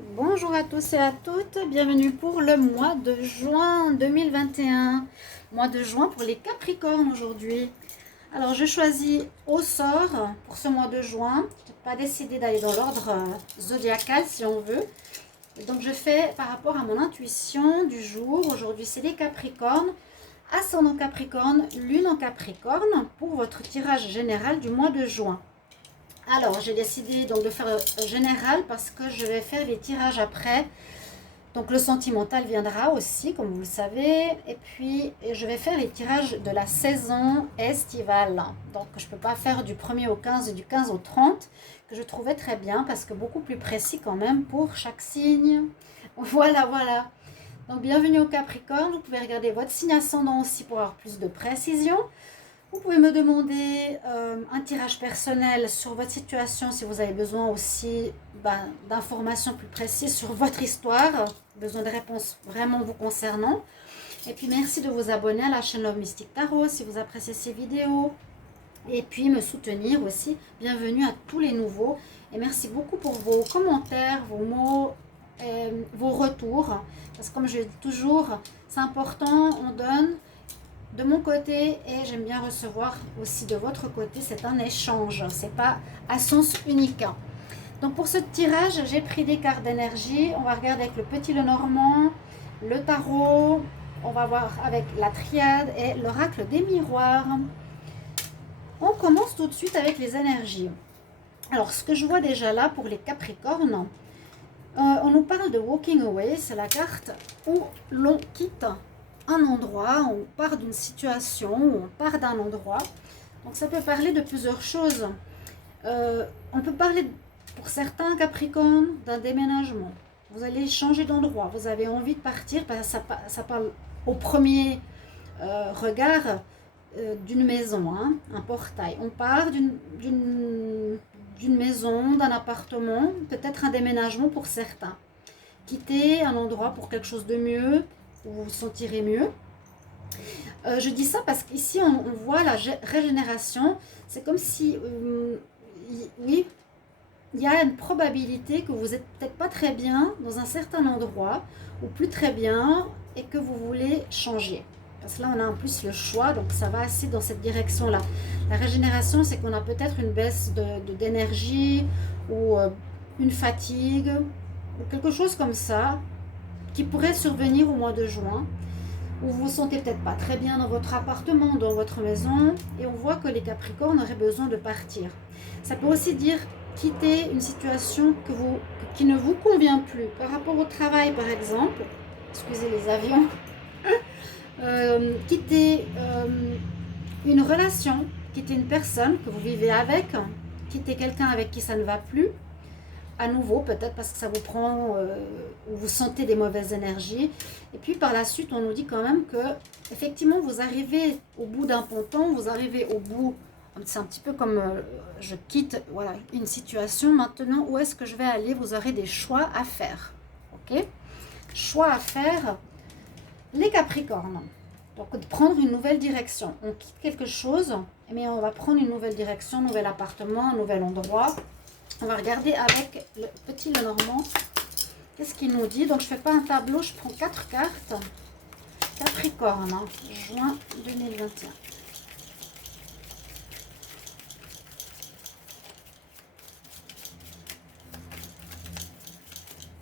Bonjour à tous et à toutes, bienvenue pour le mois de juin 2021. Mois de juin pour les Capricornes aujourd'hui. Alors je choisis au sort pour ce mois de juin. Je n'ai pas décidé d'aller dans l'ordre zodiacal si on veut. Donc je fais par rapport à mon intuition du jour. Aujourd'hui c'est les Capricornes. Ascendant Capricorne, Lune en Capricorne pour votre tirage général du mois de juin. Alors, j'ai décidé donc de faire général parce que je vais faire les tirages après. Donc, le sentimental viendra aussi, comme vous le savez. Et puis, je vais faire les tirages de la saison estivale. Donc, je ne peux pas faire du 1er au 15 et du 15 au 30, que je trouvais très bien parce que beaucoup plus précis quand même pour chaque signe. Voilà, voilà. Donc, bienvenue au Capricorne. Vous pouvez regarder votre signe ascendant aussi pour avoir plus de précision. Vous pouvez me demander un tirage personnel sur votre situation si vous avez besoin aussi d'informations plus précises sur votre histoire, besoin de réponses vraiment vous concernant. Et puis merci de vous abonner à la chaîne Love Mystic Tarot si vous appréciez ces vidéos. Et puis me soutenir aussi. Bienvenue à tous les nouveaux. Et merci beaucoup pour vos commentaires, vos mots, vos retours. Parce que comme je dis toujours, c'est important, on donne. De mon côté, et j'aime bien recevoir aussi de votre côté, c'est un échange, c'est pas à sens unique. Donc pour ce tirage, j'ai pris des cartes d'énergie. On va regarder avec le petit Lenormand, le tarot, on va voir avec la triade et l'oracle des miroirs. On commence tout de suite avec les énergies. Alors ce que je vois déjà là pour les Capricornes, on nous parle de walking away, c'est la carte où l'on quitte un endroit, on part d'une situation, on part d'un endroit. Donc ça peut parler de plusieurs choses. On peut parler, pour certains Capricornes, d'un déménagement. Vous allez changer d'endroit, vous avez envie de partir, parce que ça parle au premier regard d'une maison, hein, un portail. On part d'une maison, d'un appartement, peut-être un déménagement pour certains. Quitter un endroit pour quelque chose de mieux, où vous vous sentirez mieux. Je dis ça parce qu'ici on voit la régénération. C'est comme si, oui, il y a une probabilité que vous n'êtes peut-être pas très bien dans un certain endroit, ou plus très bien, et que vous voulez changer. Parce que là on a en plus le choix, donc ça va assez dans cette direction-là. La régénération, c'est qu'on a peut-être une baisse d'énergie, ou une fatigue, ou quelque chose comme ça, qui pourrait survenir au mois de juin, où vous vous sentez peut-être pas très bien dans votre appartement, dans votre maison, et on voit que les Capricornes auraient besoin de partir. Ça peut aussi dire quitter une situation qui ne vous convient plus, par rapport au travail par exemple, excusez les avions, quitter une relation, quitter une personne que vous vivez avec, quitter quelqu'un avec qui ça ne va plus, à nouveau, peut-être parce que ça vous prend, ou vous sentez des mauvaises énergies. Et puis par la suite, on nous dit quand même que, effectivement, vous arrivez au bout d'un ponton, vous arrivez au bout, c'est un petit peu comme je quitte voilà, une situation. Maintenant, où est-ce que je vais aller? Vous aurez des choix à faire. Ok? Choix à faire, les Capricornes. Donc, de prendre une nouvelle direction. On quitte quelque chose, mais on va prendre une nouvelle direction, un nouvel appartement, un nouvel endroit. On va regarder avec le petit Lenormand. Qu'est-ce qu'il nous dit? Donc, je ne fais pas un tableau, je prends 4 cartes. Capricorne, hein, juin 2021.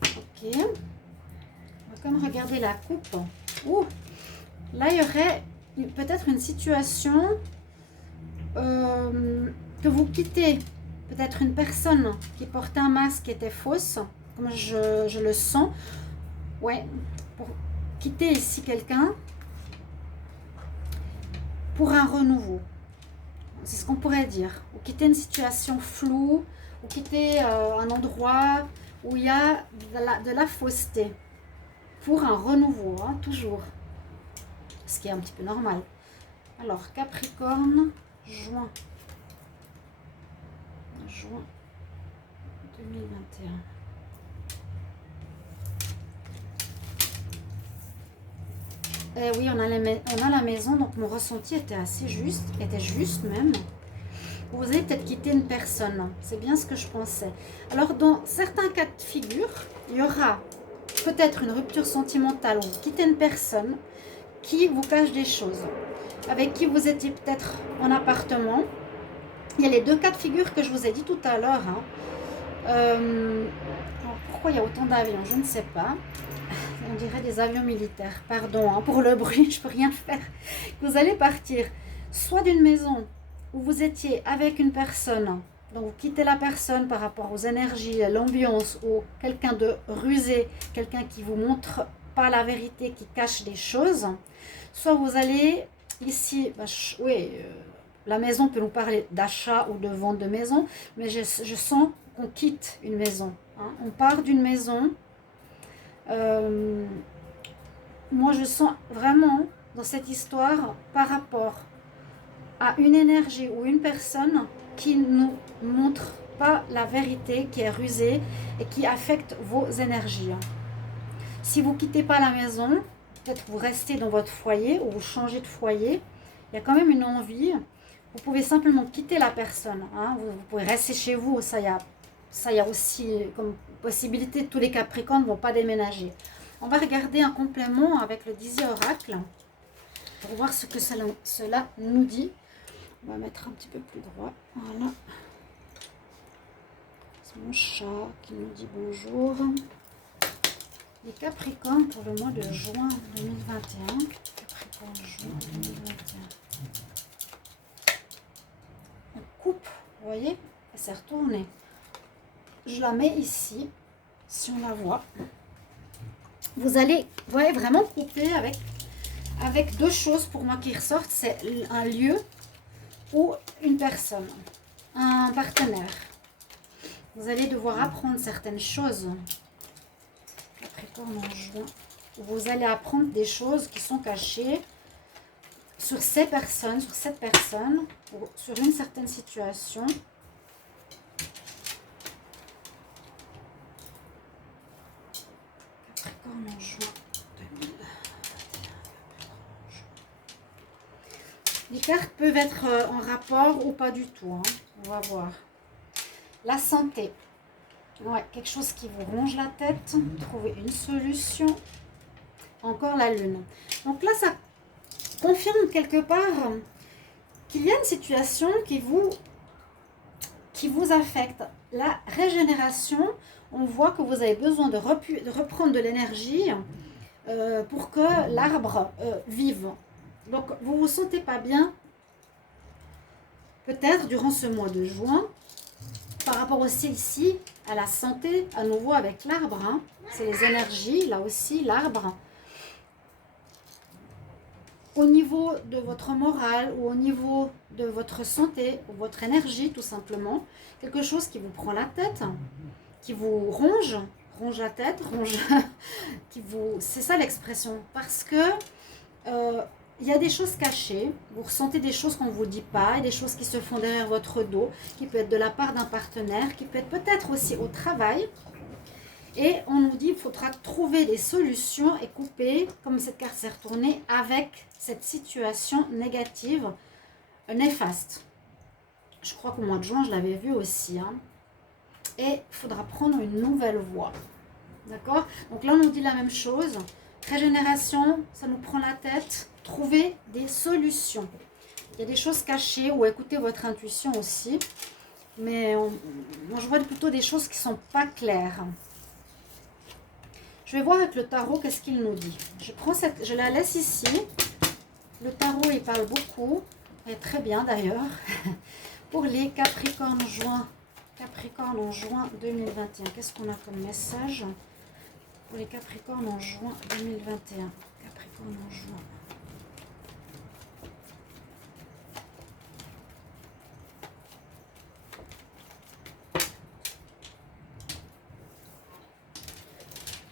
Ok. On va comme regarder la coupe. Ouh. Là, il y aurait peut-être une situation que vous quittez. Peut-être une personne qui portait un masque qui était fausse, comme je le sens. Ouais, pour quitter ici quelqu'un pour un renouveau. C'est ce qu'on pourrait dire. Ou quitter une situation floue, ou quitter un endroit où il y a de la fausseté. Pour un renouveau, hein, toujours. Ce qui est un petit peu normal. Alors, Capricorne, juin 2021. Oui, on a la maison, donc mon ressenti était assez juste, était juste même. Vous allez peut-être quitter une personne, c'est bien ce que je pensais. Alors, dans certains cas de figure, il y aura peut-être une rupture sentimentale ou vous quittez une personne qui vous cache des choses, avec qui vous étiez peut-être en appartement. Il y a les deux cas de figure que je vous ai dit tout à l'heure. Hein. Alors pourquoi il y a autant d'avions? Je ne sais pas. On dirait des avions militaires. Pardon hein, pour le bruit, je ne peux rien faire. Vous allez partir soit d'une maison où vous étiez avec une personne, donc vous quittez la personne par rapport aux énergies, à l'ambiance, ou quelqu'un de rusé, quelqu'un qui vous montre pas la vérité, qui cache des choses. Soit vous allez ici, oui, la maison peut nous parler d'achat ou de vente de maison, mais je sens qu'on quitte une maison. Hein. On part d'une maison. Moi, je sens vraiment dans cette histoire par rapport à une énergie ou une personne qui ne nous montre pas la vérité, qui est rusée et qui affecte vos énergies. Si vous ne quittez pas la maison, peut-être que vous restez dans votre foyer ou vous changez de foyer, il y a quand même une envie. Vous pouvez simplement quitter la personne. Hein. Vous pouvez rester chez vous, ça y a aussi comme possibilité. Tous les Capricornes ne vont pas déménager. On va regarder un complément avec le Dizzy Oracle pour voir ce que cela nous dit. On va mettre un petit peu plus droit. Voilà. C'est mon chat qui nous dit bonjour. Les Capricornes pour le mois de juin 2021. Capricorne, juin 2021. On coupe, vous voyez, elle s'est retournée. Je la mets ici, si on la voit. Vous allez vraiment couper avec deux choses pour moi qui ressortent. C'est un lieu ou une personne, un partenaire. Vous allez devoir apprendre certaines choses. Capricorne en juin. Vous allez apprendre des choses qui sont cachées sur ces personnes, sur cette personne, ou sur une certaine situation. Capricorne en juin 2021. Les cartes peuvent être en rapport ou pas du tout. Hein. On va voir. La santé. Ouais, quelque chose qui vous ronge la tête. Trouver une solution. Encore la lune. Donc là, ça confirme quelque part qu'il y a une situation qui vous affecte. La régénération, on voit que vous avez besoin de reprendre de l'énergie pour que l'arbre vive. Donc, vous ne vous sentez pas bien, peut-être durant ce mois de juin, par rapport aussi ici à la santé, à nouveau avec l'arbre. Hein. C'est les énergies, là aussi, l'arbre. Au niveau de votre morale ou au niveau de votre santé ou votre énergie, tout simplement, quelque chose qui vous prend la tête, qui vous ronge la tête, c'est ça l'expression, parce que il y a des choses cachées, vous ressentez des choses qu'on ne vous dit pas, et des choses qui se font derrière votre dos, qui peut être de la part d'un partenaire, qui peut être peut-être aussi au travail. Et on nous dit qu'il faudra trouver des solutions et couper, comme cette carte s'est retournée, avec cette situation négative, néfaste. Je crois qu'au mois de juin, je l'avais vu aussi. Hein. Et il faudra prendre une nouvelle voie. D'accord? Donc là, on nous dit la même chose. Régénération, ça nous prend la tête. Trouver des solutions. Il y a des choses cachées ou écouter votre intuition aussi. Mais moi, je vois plutôt des choses qui ne sont pas claires. Je vais voir avec le tarot qu'est-ce qu'il nous dit. Je la laisse ici. Le tarot, il parle beaucoup. Et très bien d'ailleurs. Pour les Capricornes en juin 2021. Qu'est-ce qu'on a comme message pour les Capricornes en juin 2021? Capricorne en juin.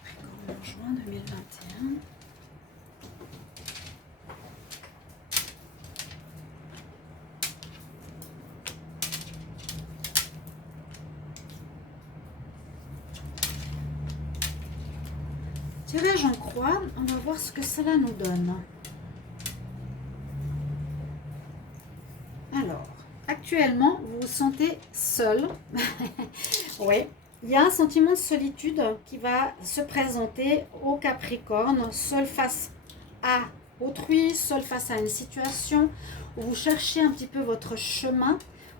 Capricorne en juin 2021. Tirage en croix, on va voir ce que cela nous donne. Alors, actuellement, vous vous sentez seul. Oui, il y a un sentiment de solitude qui va se présenter au Capricorne, seul face à autrui, seul face à une situation où vous cherchez un petit peu votre chemin.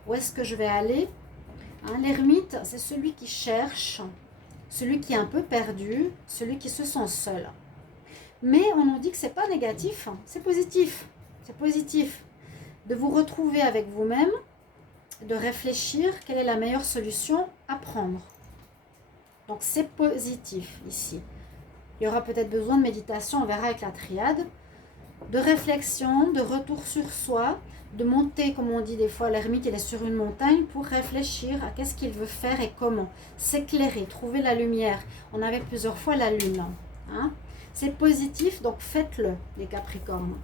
Où est-ce que je vais aller? Hein, l'ermite, c'est celui qui cherche, celui qui est un peu perdu, celui qui se sent seul. Mais on nous dit que c'est pas négatif, c'est positif. C'est positif de vous retrouver avec vous-même, de réfléchir quelle est la meilleure solution à prendre. Donc c'est positif ici. Il y aura peut-être besoin de méditation, on verra avec la triade, de réflexion, de retour sur soi, de monter, comme on dit des fois, l'ermite il est sur une montagne pour réfléchir à qu'est-ce qu'il veut faire et comment. S'éclairer, trouver la lumière. On avait plusieurs fois la lune. Hein. C'est positif, donc faites-le, les Capricornes.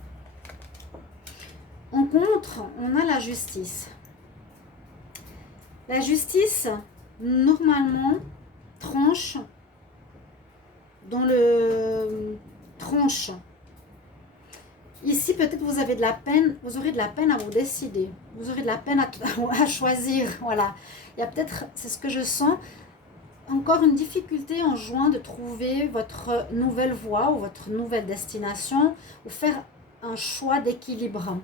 En contre, on a la justice. La justice, normalement, tranche dans le tranche. Ici, peut-être vous avez de la peine, vous aurez de la peine à vous décider. Vous aurez de la peine à choisir. Voilà. Il y a peut-être, c'est ce que je sens, encore une difficulté en juin de trouver votre nouvelle voie ou votre nouvelle destination ou faire un choix d'équilibre.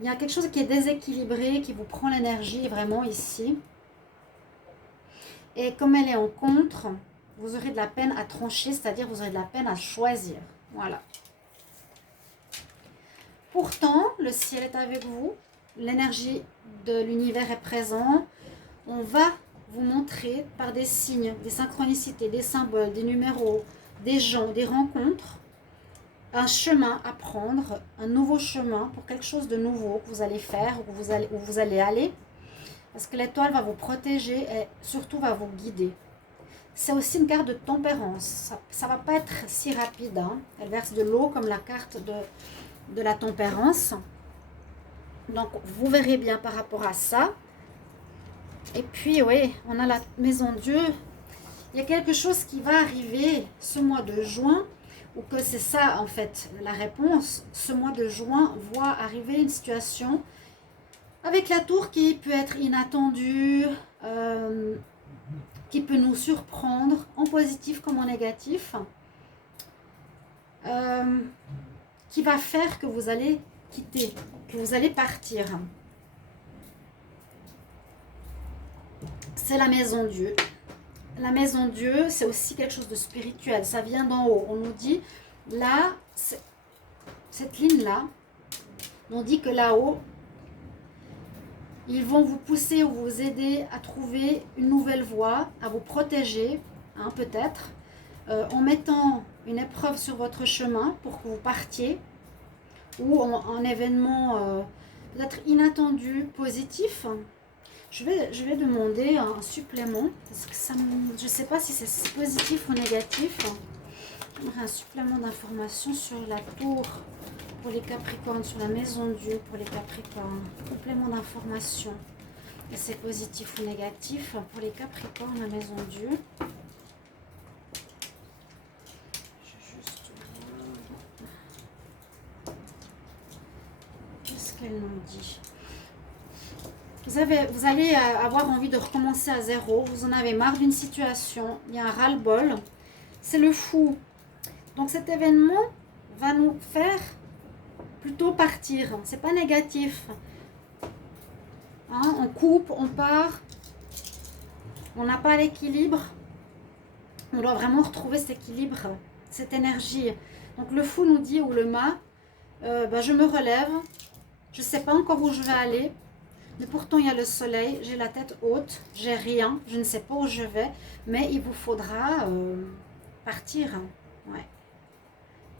Il y a quelque chose qui est déséquilibré, qui vous prend l'énergie vraiment ici. Et comme elle est en contre, vous aurez de la peine à trancher, c'est-à-dire vous aurez de la peine à choisir. Voilà. Pourtant, le ciel est avec vous, l'énergie de l'univers est présente. On va vous montrer par des signes, des synchronicités, des symboles, des numéros, des gens, des rencontres, un chemin à prendre, un nouveau chemin pour quelque chose de nouveau que vous allez faire, où vous allez aller. Parce que l'étoile va vous protéger et surtout va vous guider. C'est aussi une carte de tempérance. Ça ne va pas être si rapide. Hein. Elle verse de l'eau comme la carte de la tempérance. Donc, vous verrez bien par rapport à ça. Et puis, oui, on a la maison Dieu. Il y a quelque chose qui va arriver ce mois de juin, ou que c'est ça, en fait, la réponse. Ce mois de juin voit arriver une situation avec la tour qui peut être inattendue, qui peut nous surprendre, en positif comme en négatif, qui va faire que vous allez quitter, que vous allez partir. C'est la maison Dieu. La maison Dieu, c'est aussi quelque chose de spirituel. Ça vient d'en haut. On nous dit, là, cette ligne-là, on dit que là-haut, ils vont vous pousser ou vous aider à trouver une nouvelle voie, à vous protéger, hein, peut-être, en mettant une épreuve sur votre chemin pour que vous partiez, ou un événement peut-être inattendu, positif. Je vais demander un supplément, parce que je ne sais pas si c'est positif ou négatif. J'aimerais un supplément d'information sur la tour pour les Capricornes, sur la maison Dieu pour les Capricornes. Complément d'information. Et c'est positif ou négatif pour les Capricornes, la maison Dieu. Qu'est-ce qu'elle nous dit? Vous allez avoir envie de recommencer à zéro. Vous en avez marre d'une situation. Il y a un ras-le-bol. C'est le fou. Donc cet événement va nous faire plutôt partir. C'est pas négatif. Hein, on coupe, on part. On n'a pas l'équilibre. On doit vraiment retrouver cet équilibre, cette énergie. Donc le fou nous dit, ou le mât, je me relève. Je ne sais pas encore où je vais aller. Mais pourtant, il y a le soleil, j'ai la tête haute, j'ai rien, je ne sais pas où je vais, mais il vous faudra partir. Ouais.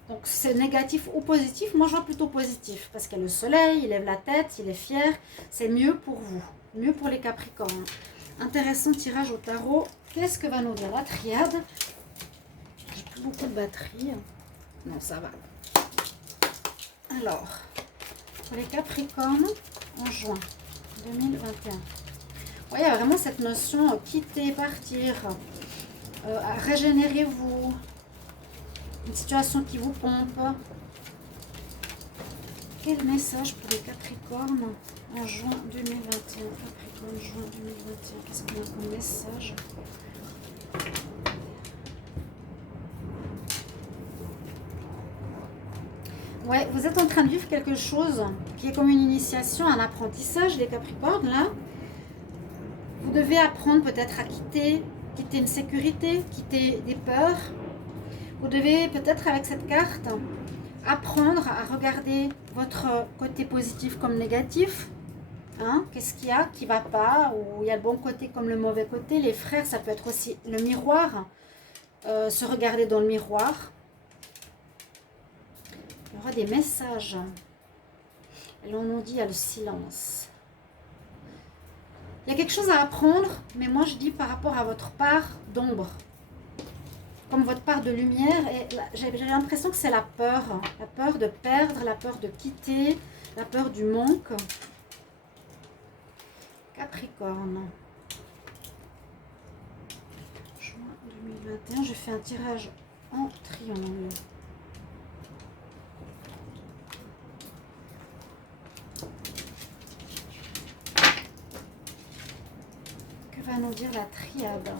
Donc, c'est négatif ou positif. Moi, je vois plutôt positif, parce qu'il y a le soleil, il lève la tête, il est fier. C'est mieux pour vous, mieux pour les Capricornes. Intéressant tirage au tarot. Qu'est-ce que va nous dire la triade? J'ai plus beaucoup de batterie. Non, ça va. Alors, pour les Capricornes, en juin 2021. Ouais, il y a vraiment cette notion quitter, partir, régénérez-vous, une situation qui vous pompe. Quel message pour les Capricornes en juin 2021? Capricorne, juin 2021. Qu'est-ce qu'on a comme message? Ouais, vous êtes en train de vivre quelque chose qui est comme une initiation, un apprentissage, les Capricornes, là. Vous devez apprendre peut-être à quitter une sécurité, quitter des peurs. Vous devez peut-être avec cette carte apprendre à regarder votre côté positif comme négatif. Hein, qu'est-ce qu'il y a qui ne va pas, ou il y a le bon côté comme le mauvais côté. Les frères, ça peut être aussi le miroir, se regarder dans le miroir. Il y aura des messages. Et là, on nous dit, il y a le silence. Il y a quelque chose à apprendre, mais moi, je dis par rapport à votre part d'ombre. Comme votre part de lumière. Et j'ai l'impression que c'est la peur. La peur de perdre, la peur de quitter, la peur du manque. Capricorne. Juin 2021, je fais un tirage en triangle. Que va nous dire la triade?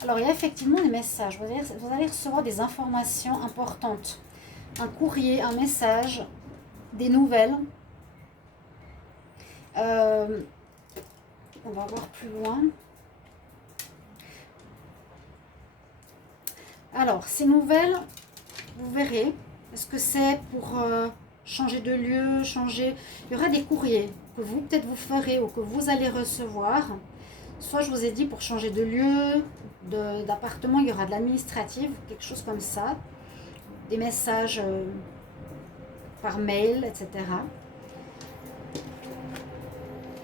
Alors, il y a effectivement des messages. Vous allez recevoir des informations importantes. Un courrier, un message, des nouvelles. On va voir plus loin. Alors, ces nouvelles, vous verrez. Est-ce que c'est pour changer de lieu, changer... Il y aura des courriers que vous, peut-être vous ferez ou que vous allez recevoir. Soit, je vous ai dit, pour changer de lieu, d'appartement, il y aura de l'administratif, quelque chose comme ça. Des messages par mail, etc.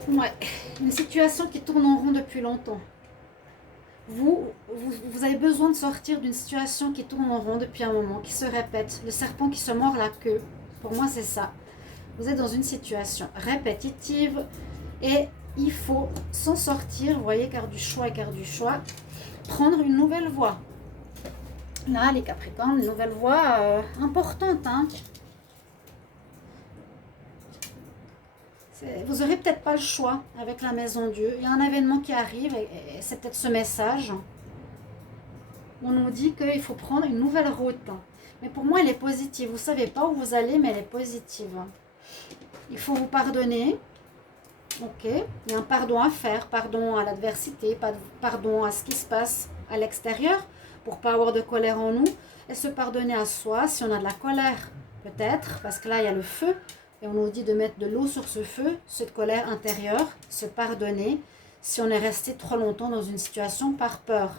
Ouais, une situation qui tourne en rond depuis longtemps. Vous avez besoin de sortir d'une situation qui tourne en rond depuis un moment, qui se répète. Le serpent qui se mord la queue. Pour moi, c'est ça. Vous êtes dans une situation répétitive et il faut s'en sortir. Vous voyez, carte du choix et carte du choix. Prendre une nouvelle voie. Là, les Capricornes, une nouvelle voie importante, hein. Vous n'aurez peut-être pas le choix avec la Maison Dieu. Il y a un événement qui arrive et c'est peut-être ce message. On nous dit qu'il faut prendre une nouvelle route. Mais pour moi, elle est positive. Vous ne savez pas où vous allez, mais elle est positive. Il faut vous pardonner. Ok. Il y a un pardon à faire. Pardon à l'adversité. Pardon à ce qui se passe à l'extérieur pour ne pas avoir de colère en nous. Et se pardonner à soi si on a de la colère. Peut-être. Parce que là, il y a le feu. Et on nous dit de mettre de l'eau sur ce feu, cette colère intérieure, se pardonner si on est resté trop longtemps dans une situation par peur.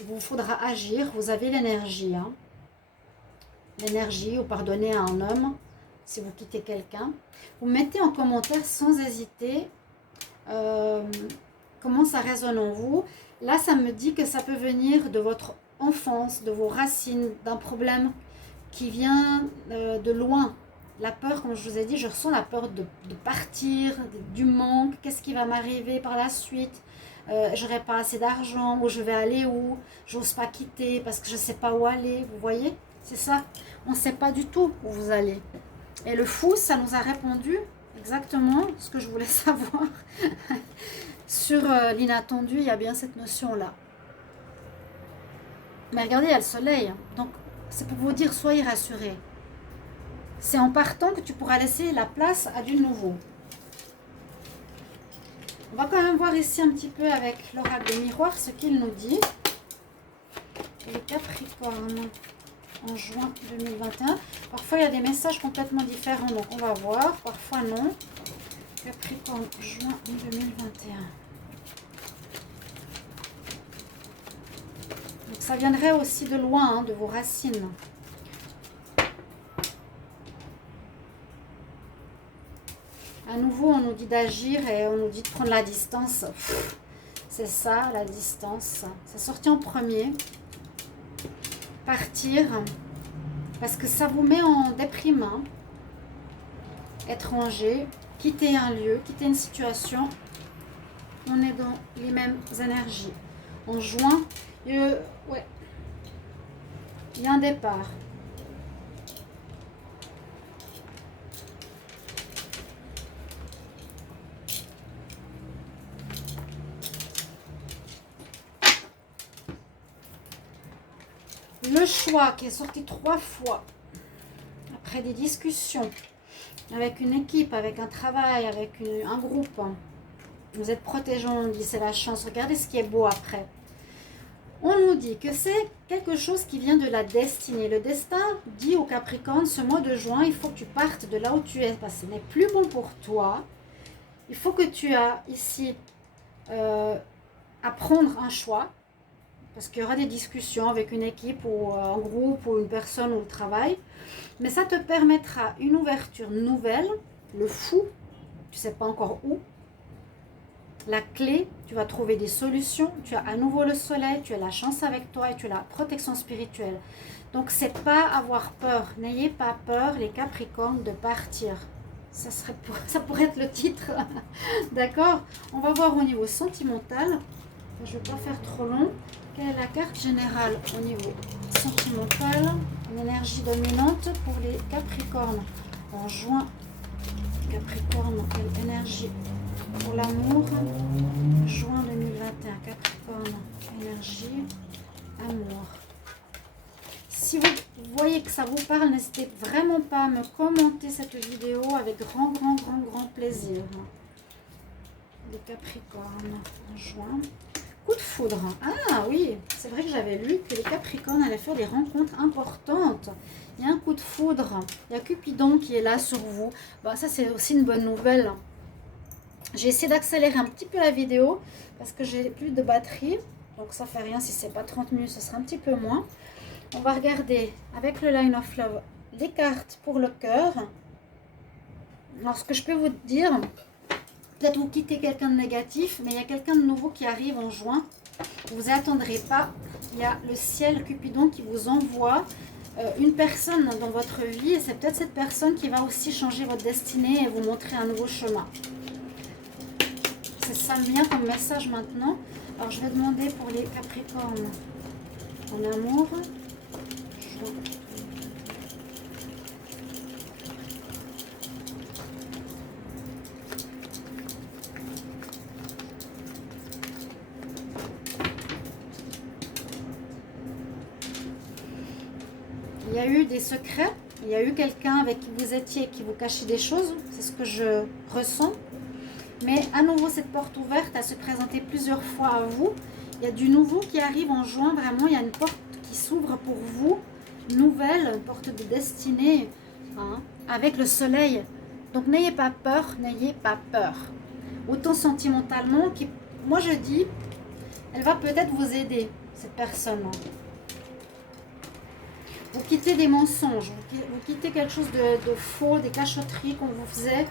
Il vous faudra agir, vous avez l'énergie. Hein. L'énergie, vous pardonnez à un homme si vous quittez quelqu'un. Vous mettez en commentaire sans hésiter comment ça résonne en vous. Là, ça me dit que ça peut venir de votre enfance, de vos racines, d'un problème qui vient de loin. La peur, comme je vous ai dit, je ressens la peur de partir, du manque. Qu'est-ce qui va m'arriver par la suite? J'aurai pas assez d'argent, où je vais aller où? J'ose pas quitter parce que je ne sais pas où aller. Vous voyez? C'est ça. On ne sait pas du tout où vous allez. Et le fou, ça nous a répondu exactement ce que je voulais savoir. Sur l'inattendu, il y a bien cette notion-là. Mais regardez, il y a le soleil. Donc, c'est pour vous dire, soyez rassurés. C'est en partant que tu pourras laisser la place à du nouveau. On va quand même voir ici un petit peu avec l'oracle des miroirs ce qu'il nous dit. Les Capricornes en juin 2021. Parfois, il y a des messages complètement différents, donc on va voir. Parfois, non. Capricorne, juin 2021. Donc, ça viendrait aussi de loin, hein, de vos racines. À nouveau, on nous dit d'agir et on nous dit de prendre la distance. C'est ça, la distance. C'est sorti en premier. Partir. Parce que ça vous met en déprime. Hein. Étranger. Quitter un lieu, quitter une situation. On est dans les mêmes énergies. En juin, il y a un départ. Le choix qui est sorti 3 fois, après des discussions, avec une équipe, avec un travail, avec un groupe. Vous êtes protégeant, on dit c'est la chance. Regardez ce qui est beau après. On nous dit que c'est quelque chose qui vient de la destinée. Le destin dit au Capricorne, ce mois de juin, il faut que tu partes de là où tu es. Parce que ce n'est plus bon pour toi. Il faut que tu as ici à prendre un choix. Parce qu'il y aura des discussions avec une équipe ou un groupe ou une personne au travail. Mais ça te permettra une ouverture nouvelle, le fou, tu ne sais pas encore où. La clé, tu vas trouver des solutions, tu as à nouveau le soleil, tu as la chance avec toi et tu as la protection spirituelle. Donc, c'est pas avoir peur. N'ayez pas peur, les Capricornes, de partir. Ça pourrait être le titre. D'accord? On va voir au niveau sentimental. Je ne vais pas faire trop long. Quelle est la carte générale au niveau sentimental? Une énergie dominante pour les Capricornes. En juin, Capricorne, quelle énergie pour l'amour? Juin 2021, Capricorne, énergie, amour. Si vous voyez que ça vous parle, n'hésitez vraiment pas à me commenter cette vidéo avec grand plaisir. Les Capricornes, en juin. Coup de foudre. Ah oui, c'est vrai que j'avais lu que les Capricornes allaient faire des rencontres importantes. Il y a un coup de foudre. Il y a Cupidon qui est là sur vous. Bon, ça, c'est aussi une bonne nouvelle. J'ai essayé d'accélérer un petit peu la vidéo parce que j'ai plus de batterie. Donc ça fait rien, si c'est pas 30 minutes, ce sera un petit peu moins. On va regarder avec le Line of Love les cartes pour le cœur. Alors ce que je peux vous dire, peut-être vous quittez quelqu'un de négatif, mais il y a quelqu'un de nouveau qui arrive en juin. Vous vous attendrez pas. Il y a le ciel Cupidon qui vous envoie une personne dans votre vie. Et c'est peut-être cette personne qui va aussi changer votre destinée et vous montrer un nouveau chemin. C'est ça le mien comme message maintenant. Alors je vais demander pour les Capricornes en amour. Il y a eu des secrets, il y a eu quelqu'un avec qui vous étiez qui vous cachait des choses, c'est ce que je ressens. Mais à nouveau, cette porte ouverte a se présenté plusieurs fois à vous. Il y a du nouveau qui arrive en juin, vraiment, il y a une porte qui s'ouvre pour vous, nouvelle, une porte de destinée, hein, avec le soleil. Donc n'ayez pas peur, n'ayez pas peur. Autant sentimentalement, moi je dis, elle va peut-être vous aider, cette personne. Vous quittez des mensonges, vous quittez quelque chose de faux, des cachotteries qu'on vous faisait.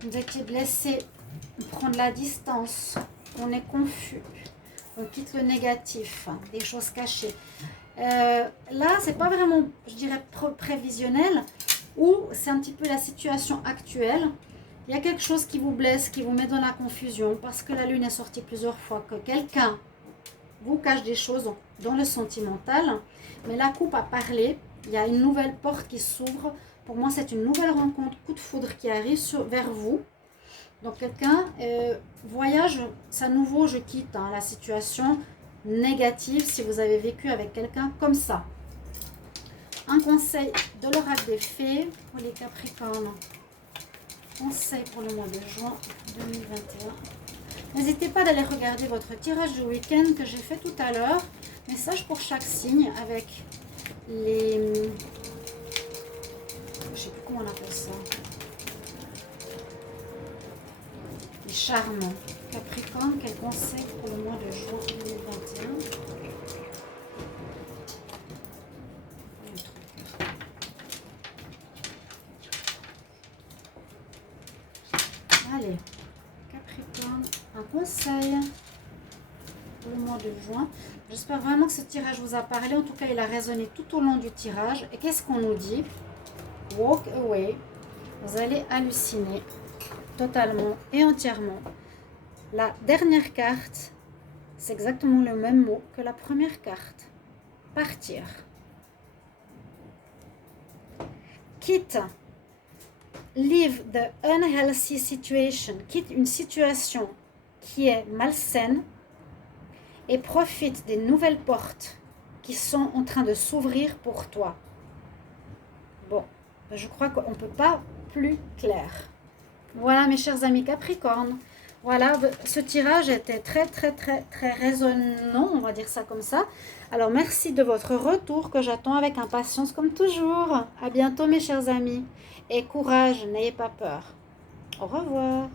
Vous étiez blessé, on prend de la distance, on est confus, on quitte le négatif, des choses cachées. Là, c'est pas vraiment, je dirais, prévisionnel, ou c'est un petit peu la situation actuelle. Il y a quelque chose qui vous blesse, qui vous met dans la confusion, parce que la lune est sortie plusieurs fois, que quelqu'un vous cache des choses dans le sentimental, mais la coupe a parlé, il y a une nouvelle porte qui s'ouvre. Pour moi, c'est une nouvelle rencontre, coup de foudre qui arrive vers vous. Donc, quelqu'un voyage, c'est à nouveau, je quitte la situation négative si vous avez vécu avec quelqu'un comme ça. Un conseil de l'oracle des fées pour les Capricornes. Conseil pour le mois de juin 2021. N'hésitez pas d'aller regarder votre tirage du week-end que j'ai fait tout à l'heure. Message pour chaque signe avec les... Je ne sais plus comment on appelle ça. Les charmes. Capricorne, quel conseil pour le mois de juin 2021? Allez, Capricorne, un conseil pour le mois de juin. J'espère vraiment que ce tirage vous a parlé. En tout cas, il a résonné tout au long du tirage. Et qu'est-ce qu'on nous dit? Walk away. Vous allez halluciner totalement et entièrement. La dernière carte, c'est exactement le même mot que la première carte. Partir. quitte, leave the unhealthy situation, quitte une situation qui est malsaine et profite des nouvelles portes qui sont en train de s'ouvrir pour toi. Bon, je crois qu'on ne peut pas plus clair. Voilà mes chers amis Capricorne. Voilà, ce tirage était très résonnant, on va dire ça comme ça. Alors merci de votre retour que j'attends avec impatience comme toujours. À bientôt mes chers amis. Et courage, n'ayez pas peur. Au revoir.